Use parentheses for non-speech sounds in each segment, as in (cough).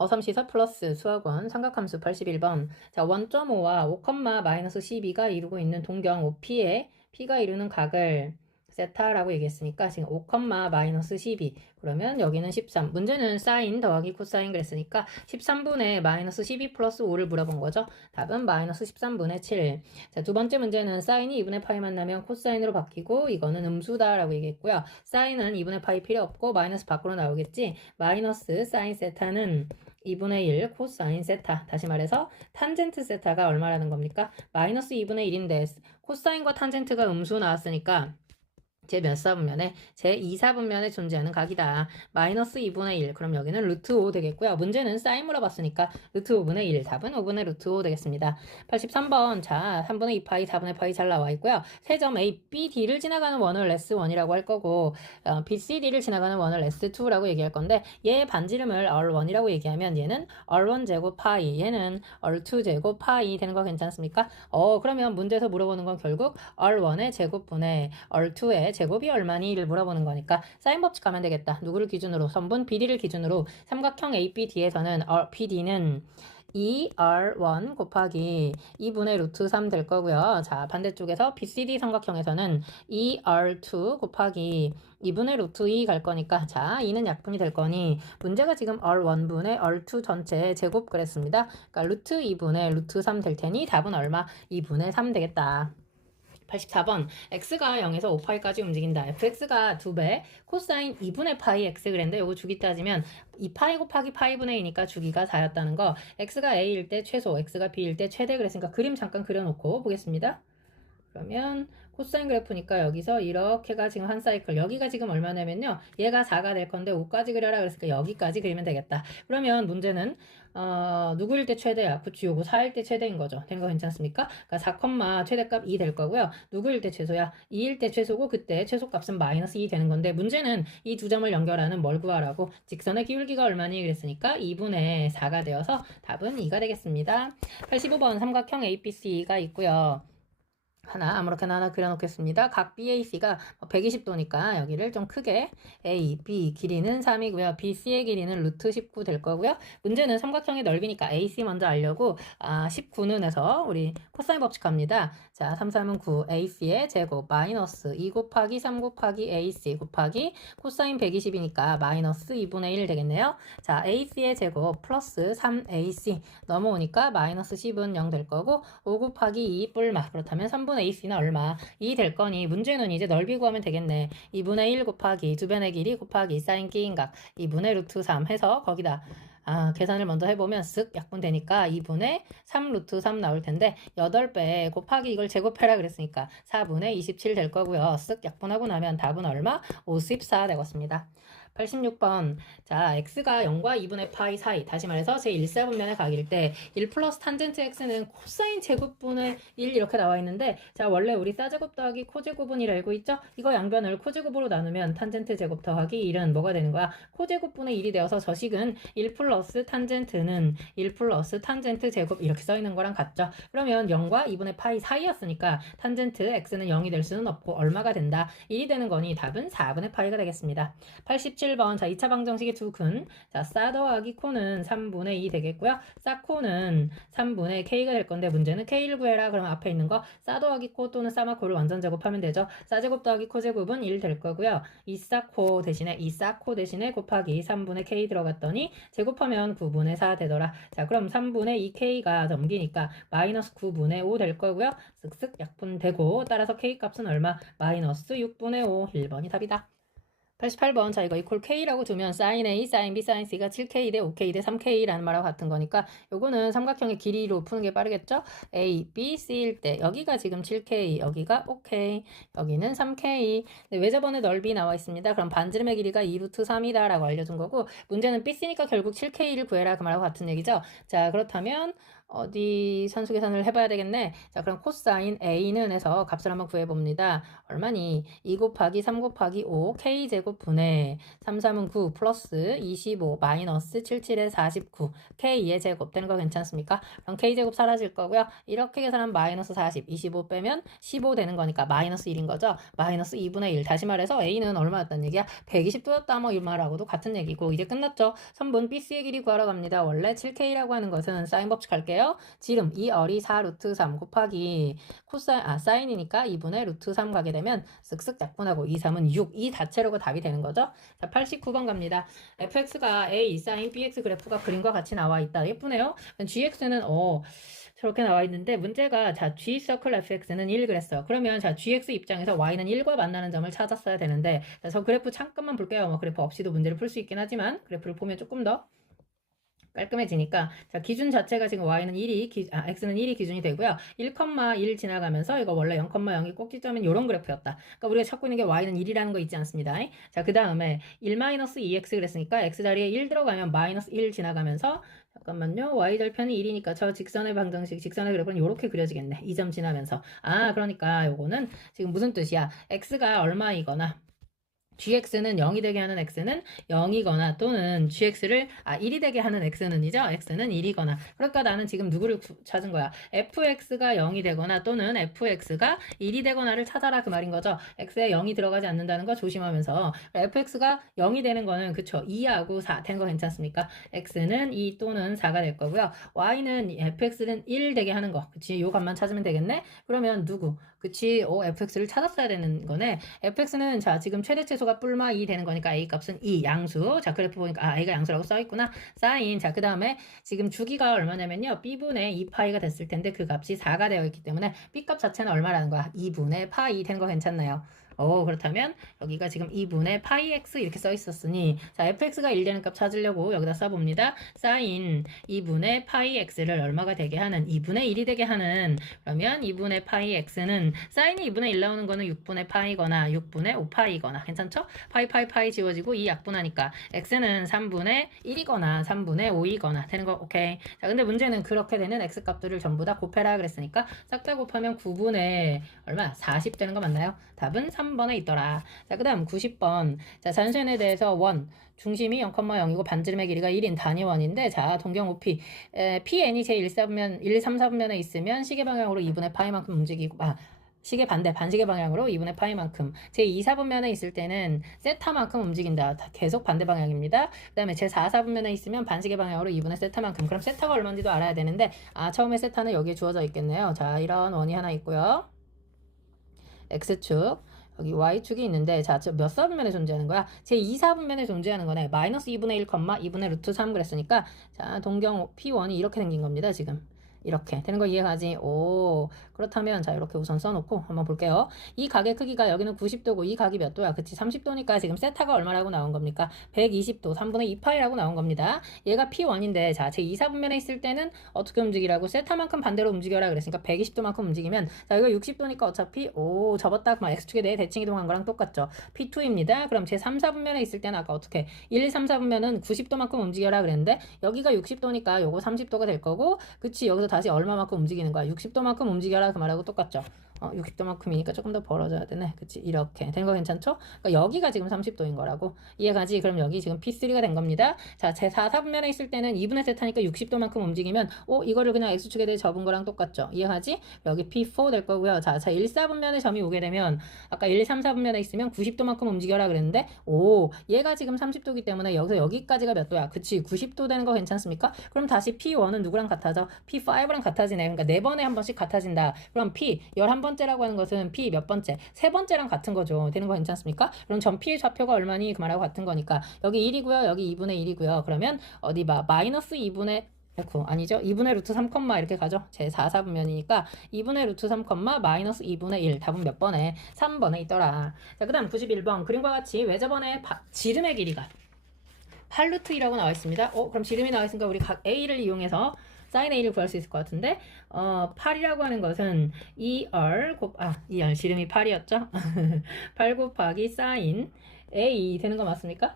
어삼시사 플러스 수학원 삼각함수 81번. 자 1.5와 5, 마이너스 12가 이루고 있는 동경 OP에 P가 이루는 각을 세타라고 얘기했으니까 지금 5, 마이너스 12 그러면 여기는 13 문제는 사인 더하기 코사인 그랬으니까 13분의 마이너스 12 플러스 5를 물어본 거죠? 답은 마이너스 13분의 7자 두 번째 문제는 사인이 2분의 파이 만 나면 코사인으로 바뀌고 이거는 음수다 라고 얘기했고요. 사인은 2분의 파이 필요 없고 마이너스 밖으로 나오겠지? 마이너스 사인 세타는 2분의 1 코사인 세타. 다시 말해서 탄젠트 세타가 얼마라는 겁니까? 마이너스 2분의 1인데 코사인과 탄젠트가 음수 나왔으니까 제몇 사분면에 제 2사분면에 존재하는 각이다. 마이너스 2분의 1. 그럼 여기는 루트 5 되겠고요. 문제는 사인 물어봤으니까 루트 5분의 1. 답은 5분의 루트 5 되겠습니다. 83번. 자, 3분의 2파이, 4분의 파이 잘 나와 있고요. 세 점 A, B, D를 지나가는 원을 S1이라고 할 거고 어, B, C, D를 지나가는 원을 S2라고 얘기할 건데 얘 반지름을 R1이라고 얘기하면 얘는 R1 제곱 파이, 얘는 R2 제곱 파이 되는 거 괜찮습니까? 어, 그러면 문제에서 물어보는 건 결국 R1의 제곱분의 R2의 제곱이 얼마니 를 물어보는 거니까 사인 법칙 가면 되겠다. 누구를 기준으로? 선분 BD를 기준으로 삼각형 ABD에서는 BD는 2R1 곱하기 2분의 루트 3 될 거고요. 자, 반대쪽에서 BCD 삼각형에서는 2R2 곱하기 2분의 루트 2 갈 거니까 자, 2는 약분이 될 거니 문제가 지금 R1분의 R2 전체 제곱 그랬습니다. 그러니까 루트 2분의 루트 3 될 테니 답은 얼마? 2분의 3 되겠다. 84번 x가 0에서 5파이까지 움직인다. fx가 2배, 코사인 2분의 파이 x 그랬는데 요거 주기 따지면 2파이 곱하기 파이분의 2니까 주기가 4였다는 거 x가 a일 때 최소, x가 b일 때 최대 그랬으니까 그림 잠깐 그려놓고 보겠습니다. 그러면 코사인 그래프니까 여기서 이렇게가 지금 한 사이클 여기가 지금 얼마냐면요. 얘가 4가 될 건데 5까지 그려라 그랬으니까 여기까지 그리면 되겠다. 그러면 문제는 어, 누구일 때 최대야 그치 요거 4일 때 최대인 거죠. 된 거 괜찮습니까? 그러니까 4, 최대값 2 될 거고요. 누구일 때 최소야? 2일 때 최소고 그때 최소값은 마이너스 2 되는 건데 문제는 이 두 점을 연결하는 뭘 구하라고? 직선의 기울기가 얼마니? 그랬으니까 2분의 4가 되어서 답은 2가 되겠습니다. 85번 삼각형 ABC가 있고요 하나 아무렇게나 하나 그려놓겠습니다. 각 BAC가 120도니까 여기를 좀 크게 A, B 길이는 3이고요. BC의 길이는 루트 19 될 거고요. 문제는 삼각형의 넓이니까 AC 먼저 알려고 아, 19는 해서 우리 코사인 법칙 합니다. 자, 3, 3은 9 AC의 제곱 마이너스 2 곱하기 3 곱하기 AC 곱하기 코사인 120이니까 마이너스 2분의 1 되겠네요. 자, AC의 제곱 플러스 3AC 넘어오니까 마이너스 10은 0 될 거고 5 곱하기 2 뿔마 그렇다면 3분의 AC는 얼마? 2 될 거니 문제는 이제 넓이 구하면 되겠네. 2분의 1 곱하기 두 변의 길이 곱하기 사인 끼인각 2분의 루트 3 해서 거기다 아, 계산을 먼저 해보면 쓱 약분되니까 2분의 3 루트 3 나올 텐데 8배 곱하기 이걸 제곱해라 그랬으니까 4분의 27 될 거고요. 쓱 약분하고 나면 답은 얼마? 54 되겠습니다. 86번. 자, x가 0과 2분의 파이 사이. 다시 말해서 제 1사분면의 각일 때 1 플러스 탄젠트 x는 코사인 제곱분의 1 이렇게 나와 있는데 자, 원래 우리 사제곱 더하기 코제곱은 1 알고 있죠? 이거 양변을 코제곱으로 나누면 탄젠트 제곱 더하기 1은 뭐가 되는 거야? 코제곱분의 1이 되어서 저식은 1 플러스 탄젠트는 1 플러스 탄젠트 제곱 이렇게 써 있는 거랑 같죠? 그러면 0과 2분의 파이 사이였으니까 탄젠트 x는 0이 될 수는 없고 얼마가 된다? 1이 되는 거니 답은 4분의 파이가 되겠습니다. 87 17번 자 2차 방정식의 두 근. 자, 싸 더하기 코는 3분의 2 되겠고요. 싸 코는 3분의 k가 될 건데 문제는 k를 구해라. 그러면 앞에 있는 거 싸 더하기 코 또는 싸마 코를 완전 제곱하면 되죠. 싸 제곱 더하기 코 제곱은 1 될 거고요. 이싸 코 대신에 이싸 코 대신에 곱하기 3분의 k 들어갔더니 제곱하면 9분의 4 되더라. 자, 그럼 3분의 2k가 넘기니까 마이너스 9분의 5 될 거고요. 쓱쓱 약분되고 따라서 k 값은 얼마? 마이너스 6분의 5 1번이 답이다. 88번 자 이거 이퀄 K라고 두면 sin A, sin B, sin C가 7K 대 5K 대 3K라는 말하고 같은 거니까 요거는 삼각형의 길이로 푸는 게 빠르겠죠? A, B, C일 때 여기가 지금 7K, 여기가 5K, 여기는 3K 네, 외접원의 넓이 나와 있습니다. 그럼 반지름의 길이가 2루트 3이다 라고 알려준 거고 문제는 B, C니까 결국 7K를 구해라 그 말하고 같은 얘기죠? 자 그렇다면 어디 산수 계산을 해봐야 되겠네. 자, 그럼 코사인 A는 해서 값을 한번 구해봅니다. 얼마니? 2 곱하기 3 곱하기 5 K제곱 분의 3, 3은 9 플러스 25 마이너스 77에 49 K의 제곱 되는 거 괜찮습니까? 그럼 K제곱 사라질 거고요. 이렇게 계산하면 마이너스 40, 25 빼면 15 되는 거니까 마이너스 1인 거죠. 마이너스 2분의 1. 다시 말해서 A는 얼마였단 얘기야? 120도였다 뭐 이 말하고도 같은 얘기고 이제 끝났죠. 선분 BC의 길이 구하러 갑니다. 원래 7K라고 하는 것은 사인 법칙 할게요. 지름 2얼이 4 루트 3 곱하기 코사인 아 사인이니까 2분의 루트 3 가게 되면 쓱쓱 약분하고 2, 3은 6. 이 자체로가 답이 되는 거죠. 자, 89번 갑니다. fx가 a 사인 bx 그래프가 그림과 같이 나와 있다. 예쁘네요. gx는 어 저렇게 나와 있는데 문제가 자 g 서클 fx는 1 그랬어요. 그러면 자 gx 입장에서 y는 1과 만나는 점을 찾았어야 되는데 자, 저 그래프 잠깐만 볼게요. 뭐 그래프 없이도 문제를 풀 수 있긴 하지만 그래프를 보면 조금 더 깔끔해지니까 자 기준 자체가 지금 y는 1이 기, 아, x는 1이 기준이 되고요. 1,1 지나가면서 이거 원래 0,0이 꼭지점은 이런 그래프였다. 그러니까 우리가 찾고 있는 게 y는 1이라는 거 있지 않습니다. 자 그 다음에 1-2x 그랬으니까 x 자리에 1 들어가면 마이너스 1 지나가면서 잠깐만요. y 절편이 1이니까 저 직선의 방정식, 직선의 그래프는 이렇게 그려지겠네. 이 점 지나면서. 아, 그러니까 요거는 지금 무슨 뜻이야? x가 얼마이거나 gx는 0이 되게 하는 x는 0이거나 또는 gx를 아 1이 되게 하는 x는이죠. x는 1이거나 그러니까 나는 지금 누구를 구- 찾은 거야. fx가 0이 되거나 또는 fx가 1이 되거나를 찾아라 그 말인 거죠. x에 0이 들어가지 않는다는 거 조심하면서 fx가 0이 되는 거는 그쵸 2하고 4 된 거 괜찮습니까? x는 2 또는 4가 될 거고요. y는 fx는 1 되게 하는 거 그치 요 값만 찾으면 되겠네. 그러면 누구? 그치 오 fx를 찾았어야 되는 거네. fx는 자 지금 최대 최소가 뿔마 2 되는 거니까 a 값은 2 양수. 자 그래프 보니까 아 a가 양수라고 써 있구나. 사인. 자 그다음에 지금 주기가 얼마냐면요. b분의 2파이가 됐을 텐데 그 값이 4가 되어 있기 때문에 b 값 자체는 얼마라는 거야? 2분의 파이 되는 거 괜찮나요? 오 그렇다면 여기가 지금 2분의 파이 x 이렇게 써 있었으니 자 fx가 1 되는 값 찾으려고 여기다 써 봅니다. 사인 2분의 파이 x를 얼마가 되게 하는 2분의 1이 되게 하는 그러면 2분의 파이 x는 사인이 2분의 1 나오는 거는 6분의 파이거나 6분의 5파이거나 괜찮죠? 파이 파이 파이 지워지고 2 약분하니까 x는 3분의 1이거나 3분의 5이거나 되는 거 오케이. 자 근데 문제는 그렇게 되는 x 값들을 전부 다 곱해라 그랬으니까 싹 다 곱하면 9분의 얼마? 40 되는 거 맞나요? 답은 3 번에 있더라. 자 그 다음 90번. 자 잔센에 대해서 원. 중심이 0,0이고 반지름의 길이가 1인 단위원인데 자 동경 OP 에, PN이 제 1, 4분면 1, 3, 4분면에 있으면 시계 방향으로 2분의 파이만큼 움직이고 아 시계 반대 반시계 방향으로 2분의 파이만큼. 제 2, 4분면에 있을 때는 세타만큼 움직인다. 다 계속 반대 방향입니다. 그 다음에 제 4, 4분면에 있으면 반시계 방향으로 2분의 세타만큼. 그럼 세타가 얼마인지도 알아야 되는데 아 처음에 세타는 여기에 주어져 있겠네요. 자 이런 원이 하나 있고요. X축 여기 Y축이 있는데 자, 저몇 사분면에 존재하는 거야? 제 2, 4분면에 존재하는 거네. 마이너스 2분의 1, 2분의 루트 3 그랬으니까 자, 동경 P1이 이렇게 생긴 겁니다, 지금. 이렇게 되는 거 이해가지? 오, 그렇다면 자, 이렇게 우선 써놓고 한번 볼게요. 이 각의 크기가 여기는 90도고 이 각이 몇 도야? 그치? 30도니까 지금 세타가 얼마라고 나온 겁니까? 120도, 3분의 2파이라고 나온 겁니다. 얘가 P1인데 자, 제 2, 4분면에 있을 때는 어떻게 움직이라고? 세타만큼 반대로 움직여라 그랬으니까 120도만큼 움직이면 자, 이거 60도니까 어차피 오, 접었다 그만 X축에 대해 대칭 이동한 거랑 똑같죠. P2입니다. 그럼 제 3, 4분면에 있을 때는 아까 어떻게 1, 3, 4분면은 90도만큼 움직여라 그랬는데 여기가 60도니까 요거 30도가 될 거고 그치 여기서 다시 얼마만큼 움직이는 거야 60도만큼 움직여라 그 말하고 똑같죠 어, 60도만큼이니까 조금 더 벌어져야 되네. 그치? 이렇게. 된 거 괜찮죠? 그러니까 여기가 지금 30도인 거라고. 이해가지? 그럼 여기 지금 P3가 된 겁니다. 자 제 4, 4분면에 있을 때는 2분의 세타니까 60도만큼 움직이면 어 이거를 그냥 X축에 대해 접은 거랑 똑같죠? 이해하지? 여기 P4 될 거고요. 자, 자 1, 4분면에 점이 오게 되면 아까 1, 3, 4분면에 있으면 90도만큼 움직여라 그랬는데 오 얘가 지금 30도기 때문에 여기서 여기까지가 몇 도야? 그치? 90도 되는 거 괜찮습니까? 그럼 다시 P1은 누구랑 같아져? P5랑 같아지네. 그러니까 네 번에 한 번씩 같아진다. 그럼 P 11번 째라고 하는 것은 P 몇 번째? 세 번째랑 같은 거죠. 되는 거 괜찮습니까? 그럼 전 P의 좌표가 얼마니? 그 말하고 같은 거니까. 여기 1이고요. 여기 2분의 1이고요. 그러면 어디 봐. 마이너스 2분의 에코 아니죠? 2분의 루트 3, 이렇게 가죠? 제 4, 4분면이니까 2분의 루트 3, 마이너스 2분의 1 답은 몇 번에? 3번에 있더라. 자그 다음 91번. 그림과 같이 바- 지름의 길이가 8루트 2라고 나와 있습니다. 어 그럼 지름이 나와 있으니까 우리 각 A를 이용해서 사인 A를 구할 수 있을 것 같은데 어 8이라고 하는 것은 2R 곱 아 2R 지름이 8이었죠 8 (laughs) 곱하기 사인 A 되는 거 맞습니까?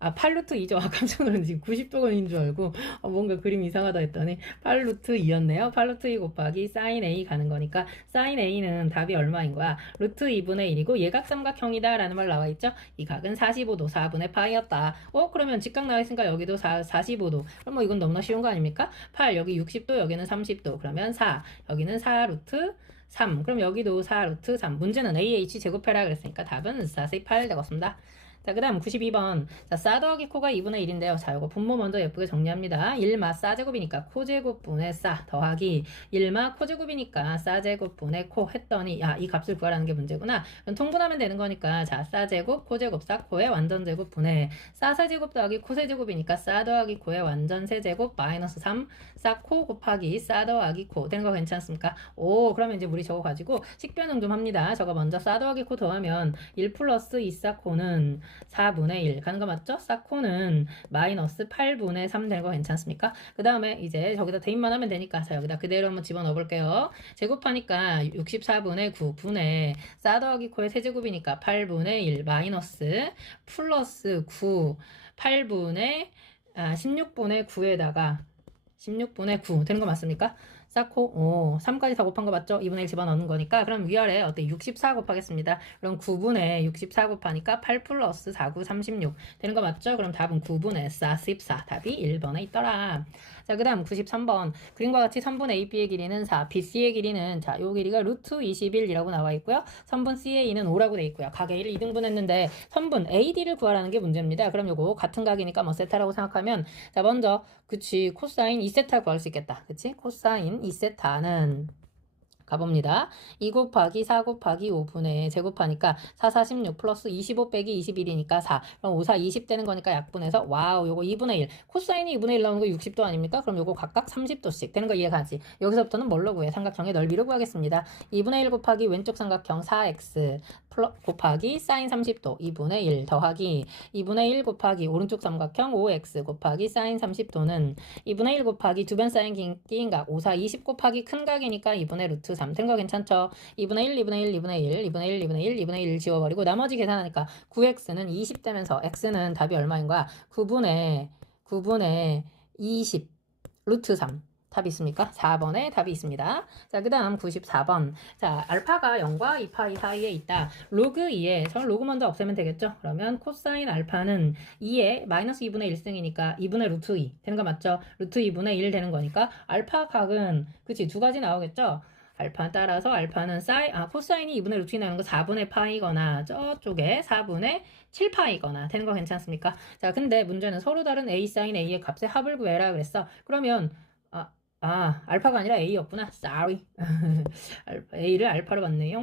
아, 8루트 2죠. 아, 깜짝 놀랐네. 지금 90도건인 줄 알고, 어, 뭔가 그림 이상하다 했더니, 8루트 2였네요. 8루트 2 곱하기 사인 A 가는 거니까, 사인 A는 답이 얼마인 거야? 루트 2분의 1이고, 예각삼각형이다. 라는 말 나와 있죠? 이 각은 45도, 4분의 파이였다. 어, 그러면 직각 나와 있으니까 여기도 4, 45도. 그럼 뭐 이건 너무나 쉬운 거 아닙니까? 8, 여기 60도, 여기는 30도. 그러면 4, 여기는 4루트 3. 그럼 여기도 4루트 3. 문제는 AH 제곱해라 그랬으니까 답은 4, 8 되겠습니다. 자, 그 다음 92번. 자, 싸 더하기 코가 2분의 1인데요. 자, 이거 분모 먼저 예쁘게 정리합니다. 1마 싸제곱이니까 코제곱분의 싸 더하기 1마 코제곱이니까 싸제곱분의 코 했더니 야, 이 값을 구하라는 게 문제구나. 그럼 통분하면 되는 거니까 자, 싸제곱, 코제곱, 싸코의 완전제곱 분의 싸세제곱 더하기 코세제곱이니까 싸 더하기 코의 완전세제곱 마이너스 3 싸코 곱하기 싸 더하기 코 되는 거 괜찮습니까? 오, 그러면 이제 우리 저거 가지고 식변형 좀 합니다. 저거 먼저 싸 더하기 코 더하면 1 플러스 2 싸코는 4분의 1 가는 거 맞죠? 사코는 마이너스 8분의 3 되는 거 괜찮습니까? 그 다음에 이제 저기다 대입만 하면 되니까 자 여기다 그대로 한번 집어넣어 볼게요. 제곱하니까 64분의 9분의 싸 더하기 코의 세제곱이니까 8분의 1 마이너스 플러스 9 8분의 아 16분의 9에다가 16분의 9 되는 거 맞습니까? 쌓고 오 3까지 다 곱한 거 맞죠? 2분의 1 집어넣는 거니까 그럼 위아래 어때 64 곱하겠습니다. 그럼 9분의 64 곱하니까 8 플러스 4, 9, 36 되는 거 맞죠? 그럼 답은 9분의 44 답이 1번에 있더라. 자, 그 다음 93번. 그림과 같이 선분 AB의 길이는 4, BC의 길이는 자, 요 길이가 루트 21이라고 나와 있고요. 선분 CA는 5라고 돼 있고요. 각 A를 2등분 했는데 선분 AD를 구하라는 게 문제입니다. 그럼 요거 같은 각이니까 뭐 세타라고 생각하면 자, 먼저 그치 코사인 2세타 구할 수 있겠다. 그치? 코사인 2세타는 가봅니다. 2 곱하기 4 곱하기 5분의 제곱하니까 4, 46 플러스 25 빼기 21이니까 4. 그럼 5, 4, 20 되는 거니까 약분해서 와우 요거 2분의 1. 코사인이 2분의 1 나오는 거 60도 아닙니까? 그럼 요거 각각 30도씩 되는 거 이해가지. 여기서부터는 뭘로 구해? 삼각형의 넓이를 구하겠습니다. 2분의 1 곱하기 왼쪽 삼각형 4x 플러, 곱하기 사인 30도 2분의 1 더하기 2분의 1 곱하기 오른쪽 삼각형 5x 곱하기 사인 30도는 2분의 1 곱하기 두 변 사인 긴각 5, 4, 20 곱하기 큰 각이니까 2분의 루트 3된거 괜찮죠? 2분의 1, 2분의 1, 2분의 1, 2분의 1, 2분의 1, 2분의 1 지워버리고 나머지 계산하니까 9x는 20 되면서 x는 답이 얼마인 거야? 9분의 9분의 20 루트 3 답이 있습니까? 4번에 답이 있습니다. 자, 그 다음 94번. 자, 알파가 0과 2파이 사이에 있다. 로그 2에, 저 로그 먼저 없애면 되겠죠? 그러면 코사인 알파는 2에 마이너스 2분의 1승이니까 2분의 루트 2 되는 거 맞죠? 루트 2분의 1 되는 거니까 알파 각은, 그치, 두 가지 나오겠죠? 알파 따라서 알파는 사이, 아, 코사인이 2분의 루트 2 나오는 거 4분의 파이거나 저쪽에 4분의 7파이거나 되는 거 괜찮습니까? 자, 근데 문제는 서로 다른 A 사인 A의 값의 합을 구해라 그랬어. 그러면 아, 알파가 아니라 A였구나. Sorry. (laughs) A를 알파로 봤네요.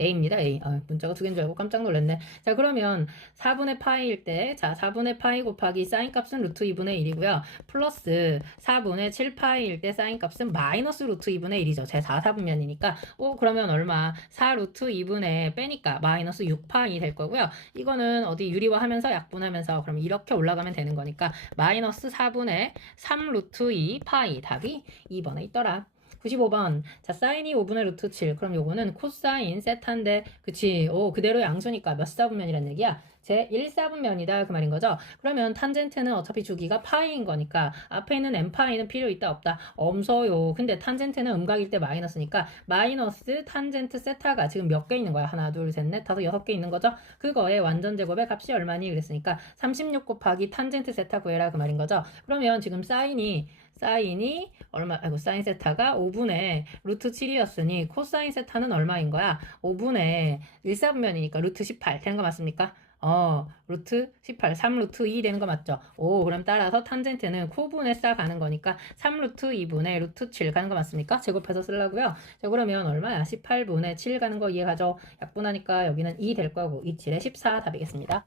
A입니다. A. 아, 문자가 두 개인 줄 알고 깜짝 놀랐네. 자, 그러면 4분의 파이일 때, 자, 4분의 파이 곱하기 사인 값은 루트 2분의 1이고요. 플러스 4분의 7 파이일 때 사인 값은 마이너스 루트 2분의 1이죠. 제 4, 4분면이니까. 오, 그러면 얼마? 4 루트 2분의 빼니까 마이너스 6 파이 될 거고요. 이거는 어디 유리화하면서 약분하면서 그럼 이렇게 올라가면 되는 거니까 마이너스 4분의 3 루트 2 파이 답이 2번에 있더라. 95번. 자, 사인이 5분의 루트 7. 그럼 요거는 코사인 세타인데, 그치. 오, 그대로 양수니까 몇 사분면이란 얘기야? 제 1사분면이다. 그 말인 거죠? 그러면 탄젠트는 어차피 주기가 파이인 거니까, 앞에 있는 n파이는 필요 있다, 없다? 없어요. 근데 탄젠트는 음각일 때 마이너스니까, 마이너스 탄젠트 세타가 지금 몇 개 있는 거야? 하나, 둘, 셋, 넷, 다섯, 여섯 개 있는 거죠? 그거의 완전 제곱의 값이 얼마니? 그랬으니까, 36 곱하기 탄젠트 세타 구해라. 그 말인 거죠? 그러면 지금 사인이 사인이 얼마 아이고 사인 세타가 5분의 루트 7이었으니 코사인 세타는 얼마인 거야? 5분의 1사분면이니까 루트 18 되는 거 맞습니까? 어, 루트 18, 3 루트 2 되는 거 맞죠? 오, 그럼 따라서 탄젠트는 코분의 싸 가는 거니까 3 루트 2분의 루트 7 가는 거 맞습니까? 제곱해서 쓰려고요. 자, 그러면 얼마야? 18분의 7 가는 거 이해가죠? 약분하니까 여기는 2 될 거고 2, 7에 14 답이겠습니다.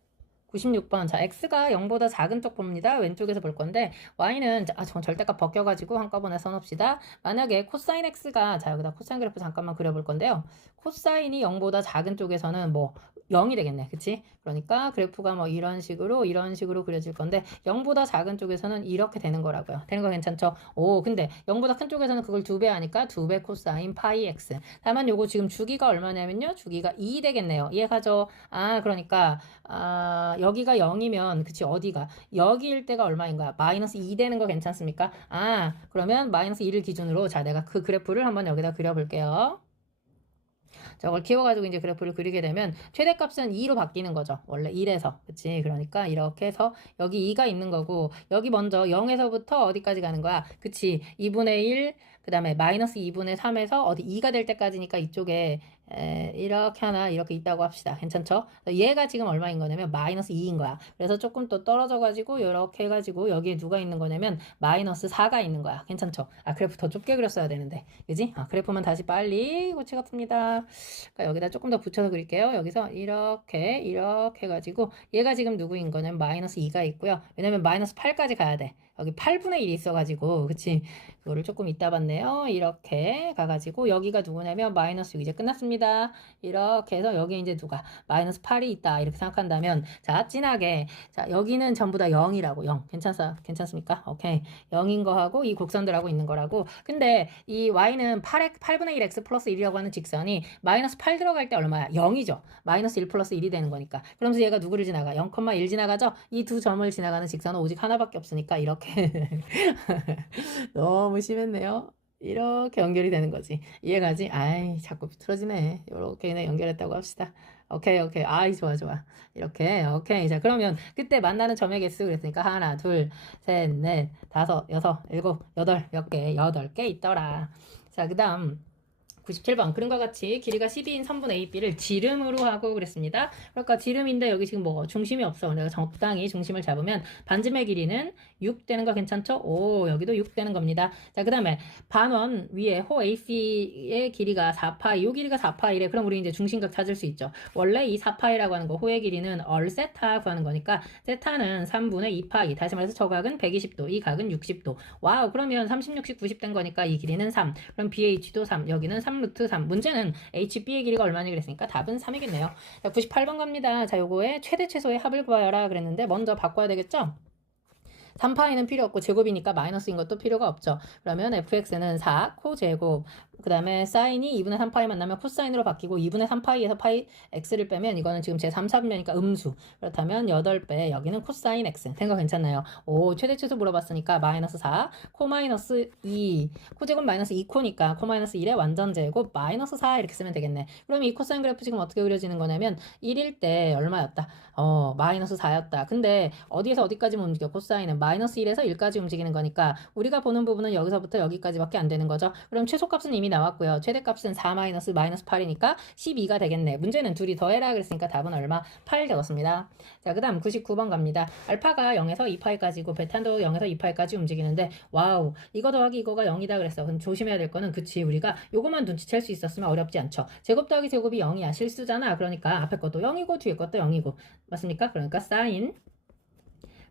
96번. 자, x가 0보다 작은 쪽 봅니다. 왼쪽에서 볼 건데, y는, 아, 전 절대값 벗겨 가지고 한꺼번에 써 놓읍시다. 만약에 코사인 x가, 자, 여기다 코사인 그래프 잠깐만 그려 볼 건데요. 코사인이 0보다 작은 쪽에서는 뭐, 0이 되겠네. 그치? 그러니까 그래프가 뭐 이런 식으로 이런 식으로 그려질 건데 0보다 작은 쪽에서는 이렇게 되는 거라고요. 되는 거 괜찮죠? 오 근데 0보다 큰 쪽에서는 그걸 두 배 하니까 두 배 코사인 파이 x. 다만 요거 지금 주기가 얼마냐면요. 주기가 2 되겠네요. 이해가죠? 아 그러니까 아 여기가 0이면 그치 어디가 여기일 때가 얼마인 거야? 마이너스 2 되는 거 괜찮습니까? 아 그러면 마이너스 2를 기준으로 자 내가 그 그래프를 한번 여기다 그려볼게요. 저걸 키워가지고 이제 그래프를 그리게 되면 최대값은 2로 바뀌는 거죠. 원래 1에서. 그치? 그러니까 이렇게 해서 여기 2가 있는 거고 여기 먼저 0에서부터 어디까지 가는 거야? 그치? 2분의 1, 그 다음에 마이너스 2분의 3에서 어디 2가 될 때까지니까 이쪽에 에, 이렇게 하나 이렇게 있다고 합시다. 괜찮죠? 얘가 지금 얼마인 거냐면 마이너스 2인 거야. 그래서 조금 또 떨어져 가지고 이렇게 해가지고 여기에 누가 있는 거냐면 마이너스 4가 있는 거야. 괜찮죠? 아 그래프 더 좁게 그렸어야 되는데 그지? 아 그래프만 다시 빨리 고치겠습니다. 그러니까 여기다 조금 더 붙여서 그릴게요. 여기서 이렇게 이렇게 해가지고 얘가 지금 누구인 거냐면 마이너스 2가 있고요. 왜냐면 마이너스 8까지 가야 돼. 여기 8분의 1이 있어가지고 그치? 그거를 조금 이따 봤네요. 이렇게 가가지고 여기가 누구냐면 마이너스 6 이제 끝났습니다. 이렇게 해서 여기 이제 누가 마이너스 8이 있다 이렇게 생각한다면 자 진하게 자 여기는 전부 다 0이라고 0 괜찮사 괜찮습니까? 오케이 0인 거하고 이 곡선들하고 있는 거라고 근데 이 y는 8, 8분의 1 x 플러스 1이라고 하는 직선이 마이너스 8 들어갈 때 얼마야? 0이죠. 마이너스 1 플러스 1이 되는 거니까 그러면서 얘가 누구를 지나가? 0,1 지나가죠? 이 두 점을 지나가는 직선은 오직 하나밖에 없으니까 이렇게 (laughs) 너무 심했네요. 이렇게 연결이 되는 거지. 이해가지? 아이, 자꾸 틀어지네. 이렇게 그냥 연결했다고 합시다. 오케이, 오케이. 아이, 좋아, 좋아. 이렇게, 오케이. 자, 그러면 그때 만나는 점의 개수 그랬으니까 하나, 둘, 셋, 넷, 다섯, 여섯, 일곱, 여덟, 몇 개, 여덟 개 있더라. 자, 그 다음. 97번 그림과 같이 길이가 12인 선분 AB를 지름으로 하고 그랬습니다. 그러니까 지름인데 여기 지금 뭐 중심이 없어. 내가 적당히 중심을 잡으면 반지의 길이는 6 되는 거 괜찮죠? 오 여기도 6 되는 겁니다. 자 그 다음에 반원 위에 호 AC의 길이가 4파이 요 길이가 4파이래. 그럼 우리 이제 중심각 찾을 수 있죠. 원래 이 4파이라고 하는 거 호의 길이는 얼 세타 구하는 거니까 세타는 3분의 2파이 다시 말해서 저 각은 120도 이 각은 60도 와우 그러면 30, 60, 90 된 거니까 이 길이는 3 그럼 BH도 3 여기는 3 루트 3 문제는 HB의 길이가 얼마냐 그랬으니까 답은 3이겠네요. 자 98번 갑니다. 자 요거에 최대 최소의 합을 구하여라 그랬는데 먼저 바꿔야 되겠죠? 3파이는 필요 없고 제곱이니까 마이너스인 것도 필요가 없죠. 그러면 fx는 4 코제곱 그 다음에 사인이 2분의 3파이 만나면 코사인으로 바뀌고 2분의 3파이에서 파이 x를 빼면 이거는 지금 제 3, 4분면이니까 음수 그렇다면 8배 여기는 코사인 x 생각 괜찮나요? 오 최대 최소 물어봤으니까 마이너스 4 코 마이너스 2 코제곱 마이너스 2코니까 코 마이너스 1의 완전 제곱 마이너스 4 이렇게 쓰면 되겠네. 그럼 이 코사인 그래프 지금 어떻게 그려지는 거냐면 1일 때 얼마였다? 어 마이너스 4였다. 근데 어디에서 어디까지 움직여 코사인은 마이너스 1에서 1까지 움직이는 거니까 우리가 보는 부분은 여기서부터 여기까지밖에 안 되는 거죠. 그럼 최소값은 이미 나왔고요. 최대값은 4 마이너스 마이너스 8이니까 12가 되겠네. 문제는 둘이 더해라 그랬으니까 답은 얼마? 8 되었습니다. 자, 그 다음 99번 갑니다. 알파가 0에서 2파이까지고 베타도 0에서 2파이까지 움직이는데 와우 이거 더하기 이거가 0이다 그랬어. 그럼 조심해야 될 거는 그치 우리가 요것만 눈치챌 수 있었으면 어렵지 않죠. 제곱 더하기 제곱이 0이야. 실수잖아. 그러니까 앞에 것도 0이고 뒤에 것도 0이고 맞습니까? 그러니까 사인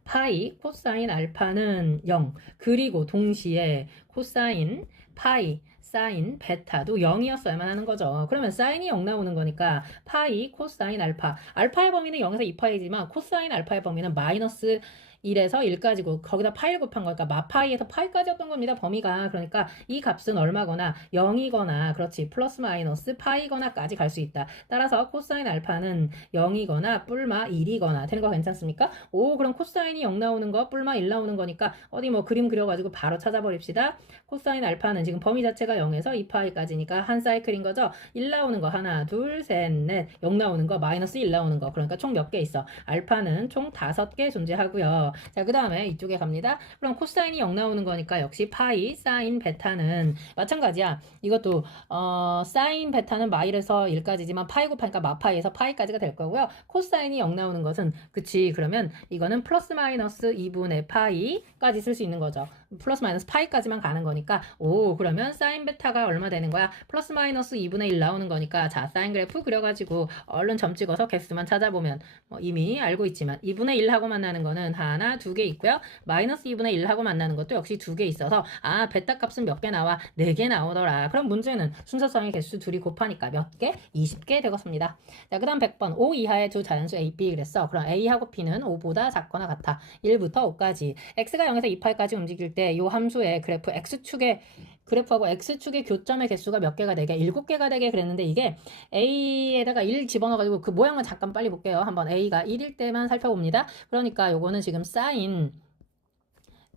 파이 코사인 알파는 0 그리고 동시에 코사인 파이 사인 베타도 0이었어야만 하는 거죠. 그러면 사인이 0 나오는 거니까 파이 코사인 알파 알파의 범위는 0에서 2파이지만 코사인 알파의 범위는 마이너스 1에서 1까지고 거기다 파이를 곱한 거니까 마파이에서 파이까지였던 겁니다. 범위가 그러니까 이 값은 얼마거나 0이거나 그렇지 플러스 마이너스 파이거나까지 갈 수 있다. 따라서 코사인 알파는 0이거나 뿔마 1이거나 되는 거 괜찮습니까? 오 그럼 코사인이 0 나오는 거 뿔마 1 나오는 거니까 어디 뭐 그림 그려가지고 바로 찾아버립시다. 코사인 알파는 지금 범위 자체가 0에서 2파이까지니까 한 사이클인 거죠. 1 나오는 거 하나 둘 셋 넷 0 나오는 거 마이너스 1 나오는 거 그러니까 총 몇 개 있어. 알파는 총 5개 존재하고요. 자, 그 다음에 이쪽에 갑니다. 그럼 코사인이 0 나오는 거니까 역시 파이, 사인, 베타는 마찬가지야. 이것도 어, 사인, 베타는 마일에서 1까지지만 파이 곱하니까 마파이에서 파이까지가 될 거고요. 코사인이 0 나오는 것은 그치 그러면 이거는 플러스 마이너스 2분의 파이까지 쓸 수 있는 거죠. 플러스 마이너스 파이까지만 가는 거니까 오 그러면 사인 베타가 얼마 되는 거야? 플러스 마이너스 2분의 1 나오는 거니까 자 사인 그래프 그려가지고 얼른 점 찍어서 개수만 찾아보면 뭐 이미 알고 있지만 2분의 1 하고 만나는 거는 하나 두 개 있고요. 마이너스 2분의 1하고 만나는 것도 역시 두 개 있어서 아 베타 값은 몇 개 나와? 네 개 나오더라. 그럼 문제는 순서상의 개수 둘이 곱하니까 몇 개? 20개 되겠습니다. 자, 그 다음 100번 5 이하의 두 자연수 A, B 그랬어. 그럼 A하고 B는 5보다 작거나 같아. 1부터 5까지. X가 0에서 2파까지 움직일 때이 함수의 그래프 X축의 그래프하고 X축의 교점의 개수가 몇 개가 되게? 7개가 되게 그랬는데 이게 A에다가 1 집어넣어 가지고 그 모양을 잠깐 빨리 볼게요. 한번 A가 1일 때만 살펴봅니다. 그러니까 요거는 지금 사인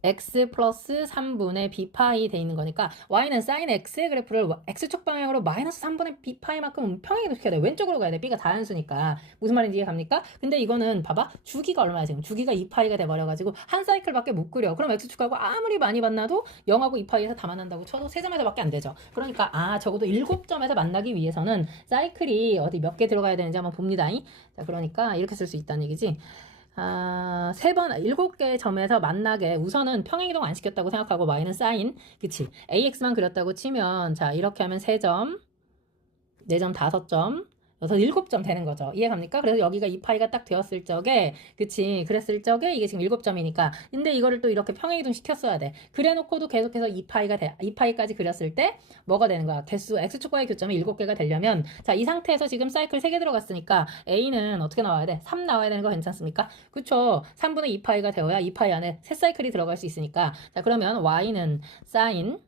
x 플러스 3분의 b파이 돼 있는 거니까 y는 sin x의 그래프를 x축 방향으로 마이너스 3분의 b파이만큼 평행이동 시켜야 돼. 왼쪽으로 가야 돼. b가 다한수니까. 무슨 말인지 이해갑니까? 근데 이거는 봐봐. 주기가 얼마야 지금? 주기가 2파이가 돼버려가지고 한 사이클밖에 못 그려. 그럼 x축하고 아무리 많이 만나도 0하고 2파이에서 다 만난다고 쳐도 3점에서밖에 안 되죠. 그러니까 아 적어도 7점에서 만나기 위해서는 사이클이 어디 몇 개 들어가야 되는지 한번 봅니다. 자 그러니까 이렇게 쓸 수 있다는 얘기지. 아, 세 번, 일곱 개의 점에서 만나게 우선은 평행이동 안 시켰다고 생각하고 y는 사인, 그치? ax만 그렸다고 치면, 자, 이렇게 하면 세 점, 네 점, 다섯 점, 여섯, 일곱 점 되는 거죠. 이해 갑니까? 그래서 여기가 2파이가 딱 되었을 적에, 그치? 그랬을 적에 이게 지금 일곱 점이니까. 근데 이거를 또 이렇게 평행이동 시켰어야 돼. 그래 놓고도 계속해서 2파이가 돼. 2파이까지 그렸을 때, 뭐가 되는 거야? 개수, x축과의 교점이 일곱 개가 되려면, 자, 이 상태에서 지금 사이클 3개 들어갔으니까, a는 어떻게 나와야 돼? 3 나와야 되는 거 괜찮습니까? 그쵸? 3분의 2파이가 되어야 2파이 안에 새 사이클이 들어갈 수 있으니까. 자, 그러면 y는 사인,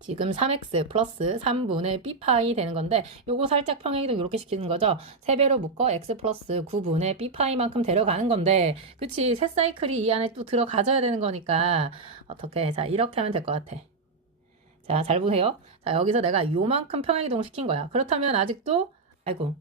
지금 3x 플러스 3분의 b파이 되는 건데 요거 살짝 평행이동 이렇게 시키는 거죠. 3배로 묶어 x 플러스 9분의 b파이만큼 데려가는 건데 그치 새 사이클이 이 안에 또 들어가져야 되는 거니까 어떻게 자 이렇게 하면 될 것 같아. 자 잘 보세요. 자 여기서 내가 요만큼 평행이동을 시킨 거야. 그렇다면 아직도 아이고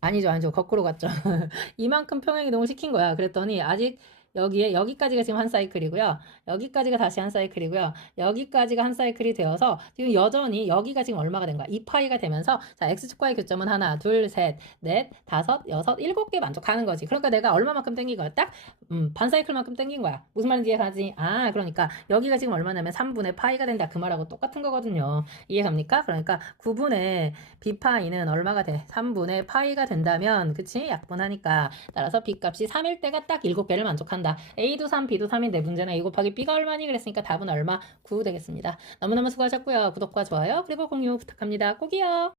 아니죠 아니죠 거꾸로 갔죠. (laughs) 이만큼 평행이동을 시킨 거야. 그랬더니 아직 여기에 여기까지가 지금 한 사이클이고요. 여기까지가 다시 한 사이클이고요. 여기까지가 한 사이클이 되어서 지금 여전히 여기가 지금 얼마가 된 거야? 2파이가 되면서 자 x축과의 교점은 하나, 둘, 셋, 넷, 다섯, 여섯, 일곱 개 만족하는 거지. 그러니까 내가 얼마만큼 땡긴 거야? 딱 음, 반 사이클만큼 땡긴 거야. 무슨 말인지 이해가지? 아 그러니까 여기가 지금 얼마냐면 3분의 파이가 된다 그 말하고 똑같은 거거든요. 이해갑니까? 그러니까 9분의 b파이는 얼마가 돼? 3분의 파이가 된다면 그치? 약분하니까 따라서 b값이 3일 때가 딱 7개를 만족 한다. a도 3, b도 3인데 문제는 a 곱하기 b가 얼마니 그랬으니까 답은 얼마? 9 되겠습니다. 너무너무 수고하셨고요. 구독과 좋아요 그리고 공유 부탁합니다. 꼭이요.